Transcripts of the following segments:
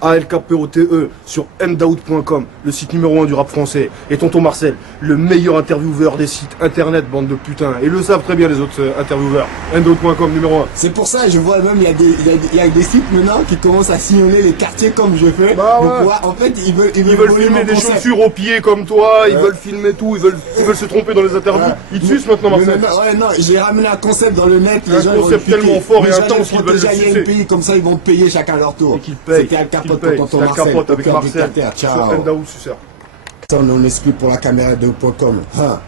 ALKPOTE sur mdaoud.com, le site numéro 1 du rap français. Et Tonton Marcel, le meilleur intervieweur des sites internet, bande de putins. Et le savent très bien les autres intervieweurs. mdaoud.com numéro 1. C'est pour ça, je vois même, il y a des sites maintenant qui commencent à sillonner les quartiers comme je fais. Bah ouais. En fait, ils veulent filmer des chaussures aux pieds comme toi, ils veulent filmer tout, ils veulent se tromper dans les interviews. Ils te sucent maintenant, Marcel. Ouais, non, j'ai ramené un concept dans le net. Les gens concept tellement fort et intense qu'ils veulent le sucer. pays, comme ça, ils vont payer chacun leur tour. Et qu'ils payent. C'était Al Capote pour Tonton Marcel. Al Capote avec Marcel. Ciao. Mdaoud, suceur. On explique pour la caméra de .com.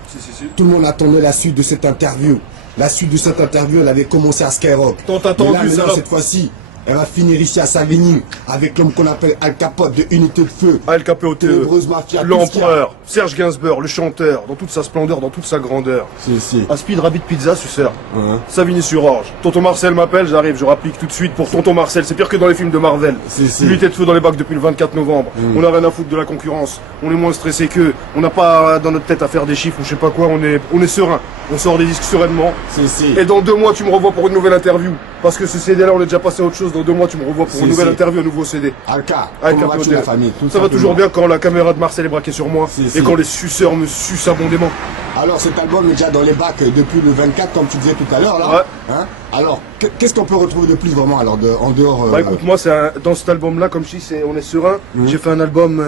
Si. Tout le monde attendait la suite de cette interview. La suite de cette interview, elle avait commencé à Skyrock. Tant attendu, mais là, cette fois-ci, elle va finir ici à Savigny avec l'homme qu'on appelle Al Capote de Unité de Feu. ALKPOTE, Ténébreuse Mafia, l'empereur, Serge Gainsbourg, le chanteur, dans toute sa splendeur, dans toute sa grandeur. Si. Un speed rabbit pizza, suceur. Savigny-sur-Orge. Tonton Marcel m'appelle, j'arrive, je rapplique tout de suite pour Tonton Marcel. C'est pire que dans les films de Marvel. Unité de feu dans les bacs depuis le 24 novembre. On a rien à foutre de la concurrence. On est moins stressé qu'eux. On n'a pas dans notre tête à faire des chiffres ou je sais pas quoi. On est serein. On sort des disques sereinement. Et dans 2 mois, tu me revois pour une nouvelle interview. Parce que ce CD-là, on est déjà passé à autre chose. Dans 2 mois, tu me revois pour une nouvelle interview, un nouveau CD. Alka, comment vas-tu la famille? Ça va toujours bien quand la caméra de Marcel est braquée sur moi et quand les suceurs me sucent abondamment. Alors cet album est déjà dans les bacs depuis le 24 comme tu disais tout à l'heure là. Ouais. Alors qu'est-ce qu'on peut retrouver de plus vraiment alors en dehors Bah écoute, moi dans cet album là, comme je dis, on est serein. J'ai fait un album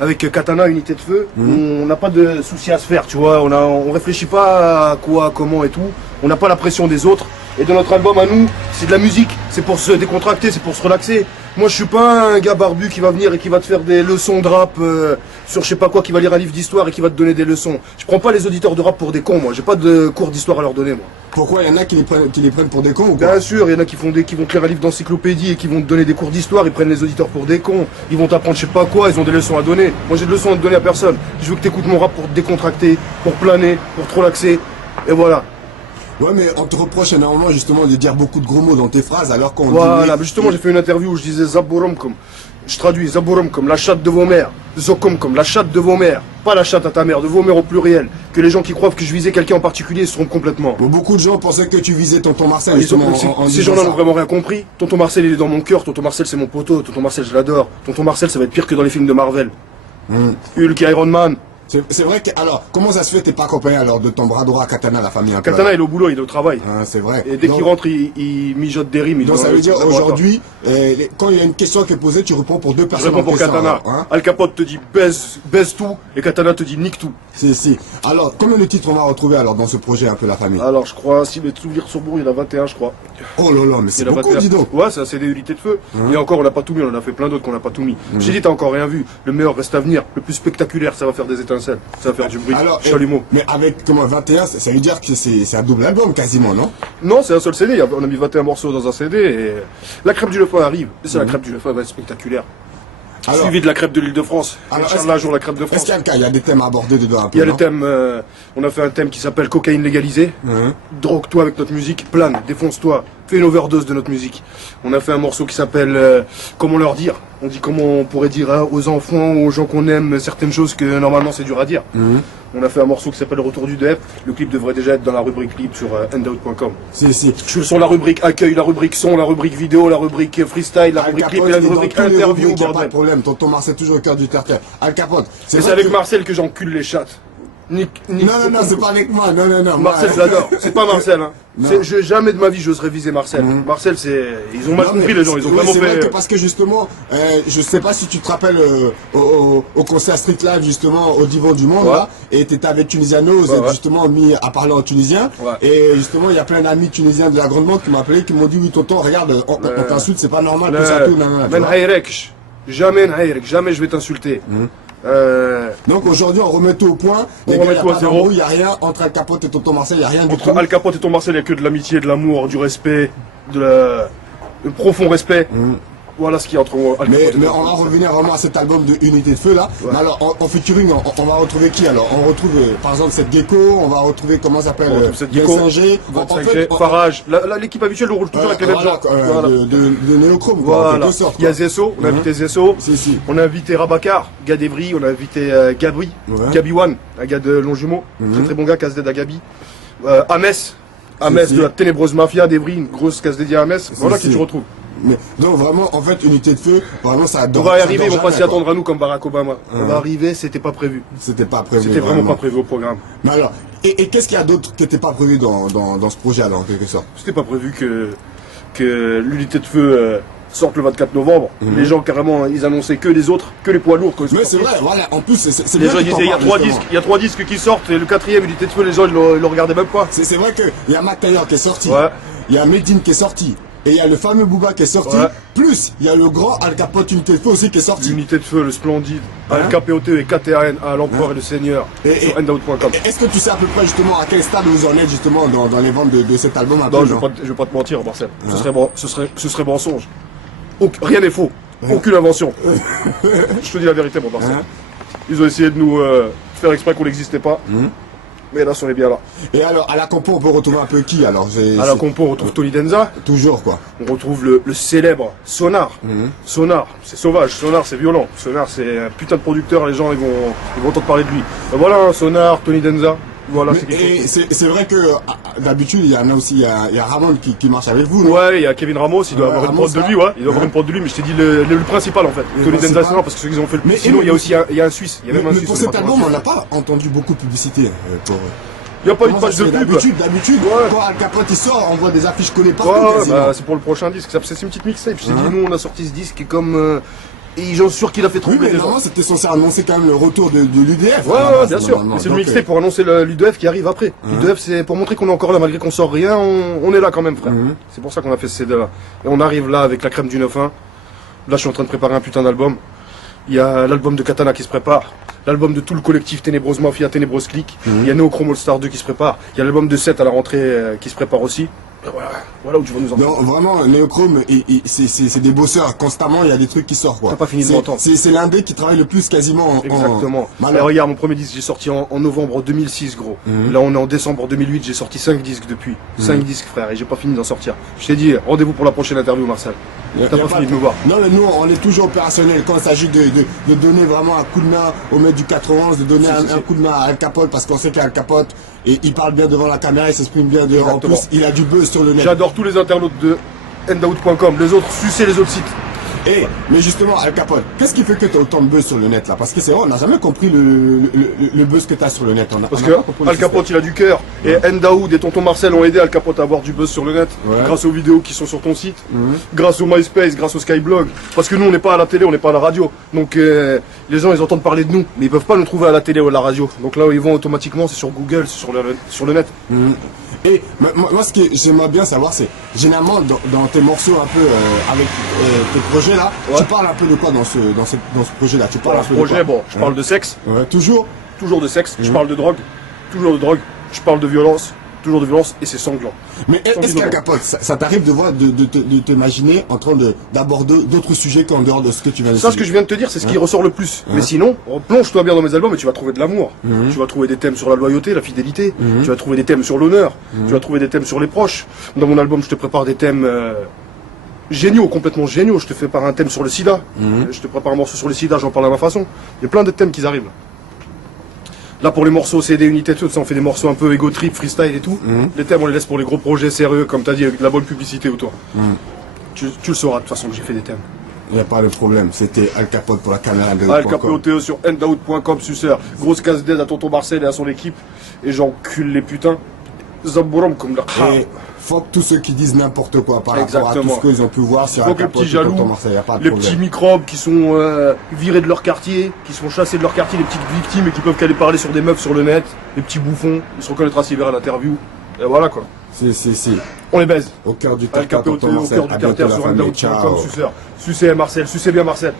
avec Katana, Unité de Feu. On n'a pas de soucis à se faire, tu vois. On réfléchit pas à quoi, comment et tout. On n'a pas la pression des autres. Et dans notre album à nous, c'est de la musique, c'est pour se décontracter, c'est pour se relaxer. Moi je suis pas un gars barbu qui va venir et qui va te faire des leçons de rap sur je sais pas quoi, qui va lire un livre d'histoire et qui va te donner des leçons. Je prends pas les auditeurs de rap pour des cons, moi. J'ai pas de cours d'histoire à leur donner, moi. Pourquoi? Il y en a qui les prennent pour des cons ou quoi? Bien sûr, il y en a qui vont te lire un livre d'encyclopédie et qui vont te donner des cours d'histoire, ils prennent les auditeurs pour des cons. Ils vont t'apprendre je sais pas quoi, ils ont des leçons à donner. Moi j'ai des leçons à te donner à personne. Je veux que t'écoutes mon rap pour te décontracter, pour planer, pour te relaxer. Et voilà. Ouais, mais on te reproche énormément justement de dire beaucoup de gros mots dans tes phrases alors qu'on Voilà, mais justement j'ai fait une interview où je disais Zaborom comme. Je traduis Zaborom comme la chatte de vos mères. Zokom comme la chatte de vos mères. Pas la chatte à ta mère, de vos mères au pluriel. Que les gens qui croient que je visais quelqu'un en particulier se trompent complètement. Bon, beaucoup de gens pensaient que tu visais Tonton Marcel. Ces gens-là n'ont vraiment rien compris. Tonton Marcel il est dans mon cœur, Tonton Marcel c'est mon poteau, Tonton Marcel je l'adore. Tonton Marcel ça va être pire que dans les films de Marvel. Hulk et Iron Man. C'est vrai que, alors, comment ça se fait t'es pas accompagné alors de ton bras droit Katana, la famille un peu? Katana il est au boulot, il est au travail. C'est vrai. Et dès qu'il rentre, il mijote des rimes. Donc ça veut dire aujourd'hui, quand il y a une question qui est posée, tu réponds pour deux personnes. Je réponds pour Katana. Al Capote te dit baise tout et Katana te dit nique tout. Si. Alors, combien de titres on va retrouver alors dans ce projet un peu la famille? Alors je crois, si mes souvenirs sont bons, il y en a 21 je crois. Oh là là, mais c'est beaucoup, dis donc. Ouais, c'est un CD Unité de Feu. Et encore on n'a pas tout mis, on en a fait plein d'autres qu'on n'a pas tout mis. J'ai dit t'as encore rien vu. Le meilleur reste à venir. Le plus spectaculaire, ça va faire des étincelles. Ça va faire du bruit. Alors, chalumeau. Mais avec comment 21, ça veut dire que c'est un double album quasiment, non? Non, c'est un seul CD. On a mis 21 morceaux dans un CD et la crêpe du Lefa arrive. Et c'est la crêpe du Lefa va être spectaculaire. Alors, suivi de la crêpe de l'Île-de-France. Inch'Allah, jour la crêpe de France. Est-ce qu'il y a des thèmes à aborder dedans un peu? Il y a le thème, on a fait un thème qui s'appelle cocaïne légalisée. Drogue-toi avec notre musique, plane, défonce-toi, fais une overdose de notre musique. On a fait un morceau qui s'appelle comment leur dire. On dit comment on pourrait dire aux enfants, aux gens qu'on aime, certaines choses que normalement c'est dur à dire. On a fait un morceau qui s'appelle Le Retour du Dep. Le clip devrait déjà être dans la rubrique clip sur mdaoud.com. Si. Je suis sur la rubrique accueil, la rubrique son, la rubrique vidéo, la rubrique freestyle, la rubrique clip et la rubrique interview. Pas de problème, Tonton Marcel toujours au cœur du terre. Al Capote. C'est avec Marcel que j'encule les chattes. Non, c'est pas avec moi. Non. Marcel, je l'adore. C'est pas Marcel, hein. Jamais de ma vie j'oserais viser Marcel. Marcel, ils ont mal compris les gens. Ils ont vraiment fait. C'est vrai que parce que justement, je sais pas si tu te rappelles au concert Street Live justement au Divan du Monde là, et t'étais avec Tunisiano, vous êtes justement mis à parler en tunisien, et justement il y a plein d'amis tunisiens de la grande bande qui m'ont appelé, qui m'ont dit oui tonton, regarde, on t'insulte, c'est pas normal que ça tout. Jamais je vais t'insulter. Donc aujourd'hui on remet tout au point. On remet tout à zéro. Il n'y a rien entre Al Capote et Tonton Marcel, il n'y a rien du tout. Entre Al Capote et Tonton Marcel, il n'y a que de l'amitié, de l'amour, du respect, le profond respect. Voilà ce qu'il y a entre moi. Mais on va revenir vraiment à cet album de Unité de Feu là. Mais alors en featuring, on va retrouver qui alors? On retrouve par exemple cette Gecko, on va retrouver comment ça s'appelle Farage. L'équipe habituelle roule toujours avec les mêmes gens. De Néochrome, voilà. en quelque sorte. Il y a Zesso, on a invité Zesso. Si. On a invité Rabacar, gars d'Evry, on a invité Gabi One, un gars de Longjumeau, très bon gars, casse d'aide à Gabi. Ames de la ténébreuse mafia d'Evry, une grosse casse dédiée à Ames. Voilà qui tu retrouves. Mais donc vraiment, en fait, Unité de Feu, vraiment ça On va y arriver, ils vont pas s'y attendre à nous comme Barack Obama. On va arriver, c'était pas prévu. C'était pas prévu. C'était vraiment pas prévu au programme. Mais alors, et qu'est-ce qu'il y a d'autre qui n'était pas prévu dans ce projet alors, en quelque sorte? C'était pas prévu que l'Unité de Feu sorte le 24 novembre. Les gens carrément, ils annonçaient que les autres, que les poids lourds. Mais c'est vrai, voilà, en plus c'est les bien. gens disaient il y a 3 disques qui sortent et le 4e Unité de Feu, les gens ils le regardaient même pas. C'est vrai qu'il y a Mac Taylor qui est sorti, ouais. Il y a Medine qui est sorti. Et il y a le fameux Booba qui est sorti, ouais. Plus il y a le grand Al Capote Unité de Feu aussi qui est sorti. L'Unité de Feu, le Splendide, Al Capote et KTAN, à l'Empereur et le Seigneur, sur endaout.com. Est-ce que tu sais à peu près justement à quel stade vous en êtes justement dans les ventes de cet album? Non, je vais pas te mentir, Marcel. Ce serait mensonge. Rien n'est faux. Aucune invention. Je te dis la vérité, mon Marcel. Ils ont essayé de nous faire exprès qu'on n'existait pas. Mais là, on est bien là. Et alors, à la compo, on peut retrouver un peu qui alors? À la compo, on retrouve Tony Danza. Toujours quoi. On retrouve le célèbre Sonar. Sonar, c'est sauvage. Sonar, c'est violent. Sonar, c'est un putain de producteur. Les gens, ils vont entendre parler de lui. Voilà, Sonar, Tony Danza. Voilà, et c'est vrai que d'habitude, il y en a aussi, il y a Ramon qui marche avec vous. Non? Ouais, il y a Kevin Ramos, il doit avoir une prod de lui, ouais. Il doit avoir une prod de lui, mais je t'ai dit le principal en fait. Tony Danza, c'est non, parce que ceux qui ont fait le plus. Sinon, il y a aussi il y a un Suisse. Il y a même un Suisse. Pour cet album, on n'a pas entendu beaucoup de publicité. Il n'y a pas eu de page de pub. D'habitude, quand Al Capote il sort, on voit des affiches collées partout. Ouais, bah, c'est pour le prochain disque. C'est une petite mixtape. Je t'ai dit, nous, on a sorti ce disque et comme. Et j'en suis sûr qu'il a fait trembler. Oui, mais normalement, c'était censé annoncer quand même le retour de l'UDF. Ouais, bien sûr. Mais c'est le mixtape pour annoncer l'UDF qui arrive après. L'UDF, c'est pour montrer qu'on est encore là, malgré qu'on sort rien, on est là quand même, frère. C'est pour ça qu'on a fait ce CD-là. Et on arrive là avec la crème du 9-1. Là, je suis en train de préparer un putain d'album. Il y a l'album de Katana qui se prépare. L'album de tout le collectif Ténébreuse Mafia, Ténébreuse Clique. Il y a Neochrome All Star 2 qui se prépare. Il y a l'album de 7 à la rentrée qui se prépare aussi. Voilà où tu vas nous en faire. Non, vraiment, Neochrome, c'est des bosseurs. Constamment, il y a des trucs qui sortent, quoi. T'as pas fini de m'entendre. C'est l'un des qui travaille le plus quasiment Exactement. Alors, regarde, mon premier disque, j'ai sorti en novembre 2006, gros. Là, on est en décembre 2008, j'ai sorti 5 disques depuis. 5 disques, frère, et j'ai pas fini d'en sortir. Je t'ai dit, rendez-vous pour la prochaine interview, Marcel. T'as pas fini de nous voir. Non, mais nous, on est toujours opérationnel quand il s'agit de donner vraiment un coup de main au mec du 91, de donner un coup de main à Al Capote, parce qu'on sait qu'Al Capote, et il parle bien devant la caméra, il s'exprime bien dehors. En plus, il a du buzz sur le net. J'adore tous les internautes de endaout.com, les autres, sucez les autres sites. Mais justement, Al Capote, qu'est-ce qui fait que tu as autant de buzz sur le net là? Parce que c'est vrai, on n'a jamais compris le buzz que tu as sur le net. Parce que Al Capote, il a du cœur. Et Endaout et Tonton Marcel ont aidé Al Capote à avoir du buzz sur le net. Grâce aux vidéos qui sont sur ton site. Grâce au MySpace, grâce au Skyblog. Parce que nous, on n'est pas à la télé, on n'est pas à la radio. Donc les gens, ils entendent parler de nous. Mais ils peuvent pas nous trouver à la télé ou à la radio. Donc là où ils vont automatiquement, c'est sur Google, c'est sur le net. Et moi, ce que j'aimerais bien savoir, c'est généralement dans tes morceaux un peu avec tes projets là, tu parles un peu de quoi dans ce projet là? Tu parles un peu de quoi? Bon, je parle de sexe. Toujours de sexe. Je parle de drogue. Toujours de drogue. Je parle de violence. Toujours de violence et c'est sanglant. Mais est-ce qu'Al Capote, ça t'arrive de voir, de t'imaginer en train d'aborder d'autres sujets qu'en dehors de ce que tu viens de dire? Ça, ce que je viens de te dire, c'est ce qui ressort le plus. Mais sinon, plonge-toi bien dans mes albums et tu vas trouver de l'amour. Tu vas trouver des thèmes sur la loyauté, la fidélité. Tu vas trouver des thèmes sur l'honneur. Tu vas trouver des thèmes sur les proches. Dans mon album, je te prépare des thèmes géniaux, complètement géniaux. Je te fais par un thème sur le sida. Je te prépare un morceau sur le sida, j'en parle à ma façon. Il y a plein de thèmes qui arrivent. Là, pour les morceaux, c'est des unités de feu, on fait des morceaux un peu ego trip, freestyle et tout. Les thèmes, on les laisse pour les gros projets sérieux, comme t'as dit, avec de la bonne publicité autour. Tu le sauras de toute façon que j'ai fait des thèmes. Il n'y a pas de problème, c'était Al Capote pour la caméra de Al Capote sur endaout.com, suceur. Grosse casse d'aide à tonton Marcel et à son équipe. Et j'encule les putains. Zabouram comme leur Et fuck tous ceux qui disent n'importe quoi par rapport à tout ce qu'ils ont pu voir sur Al Capote et tonton Marcel, y a pas de les problème. petits microbes qui sont virés de leur quartier, qui sont chassés de leur quartier, les petites victimes et qui peuvent qu'aller parler sur des meufs sur le net, les petits bouffons, ils se reconnaîtront s'ils verront à l'interview. Et voilà quoi. Si. On les baise. Au cœur du Al terre, Capote, tonton au cœur Marcel, du terre sur endaout.com, suceur. Sucez Marcel, sucez bien Marcel.